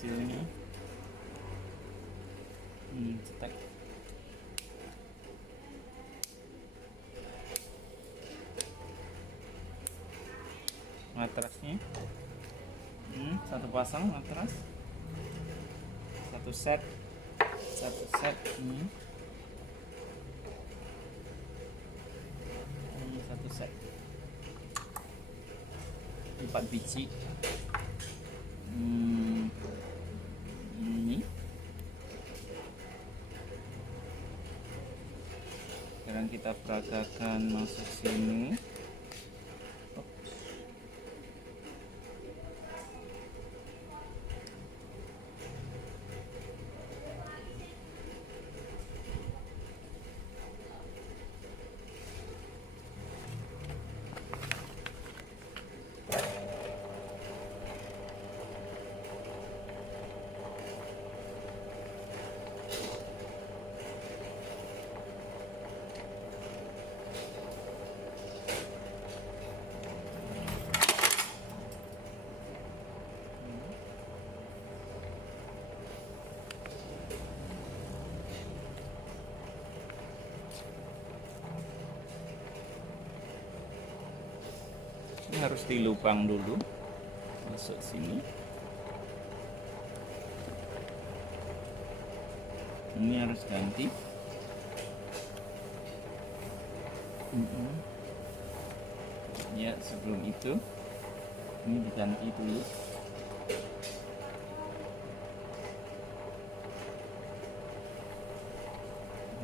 hasilnya. Cetek. Matrasnya satu pasang matras, satu set ini satu set 4 biji. Ini sekarang kita peragakan masuk sini. Ini harus dilubang dulu, masuk sini. Ini harus ganti. Ya, sebelum itu ini diganti dulu.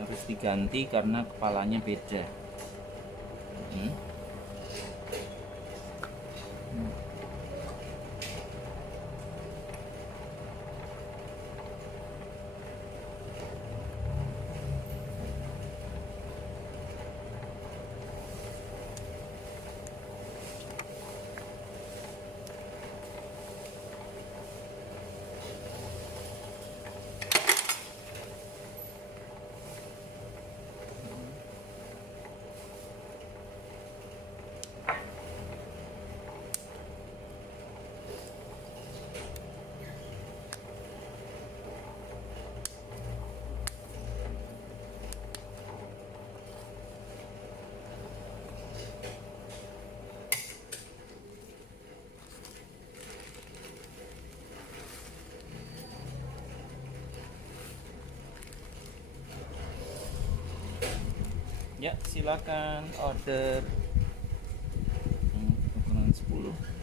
Harus diganti karena kepalanya beda. Ya, silakan order ukuran 10.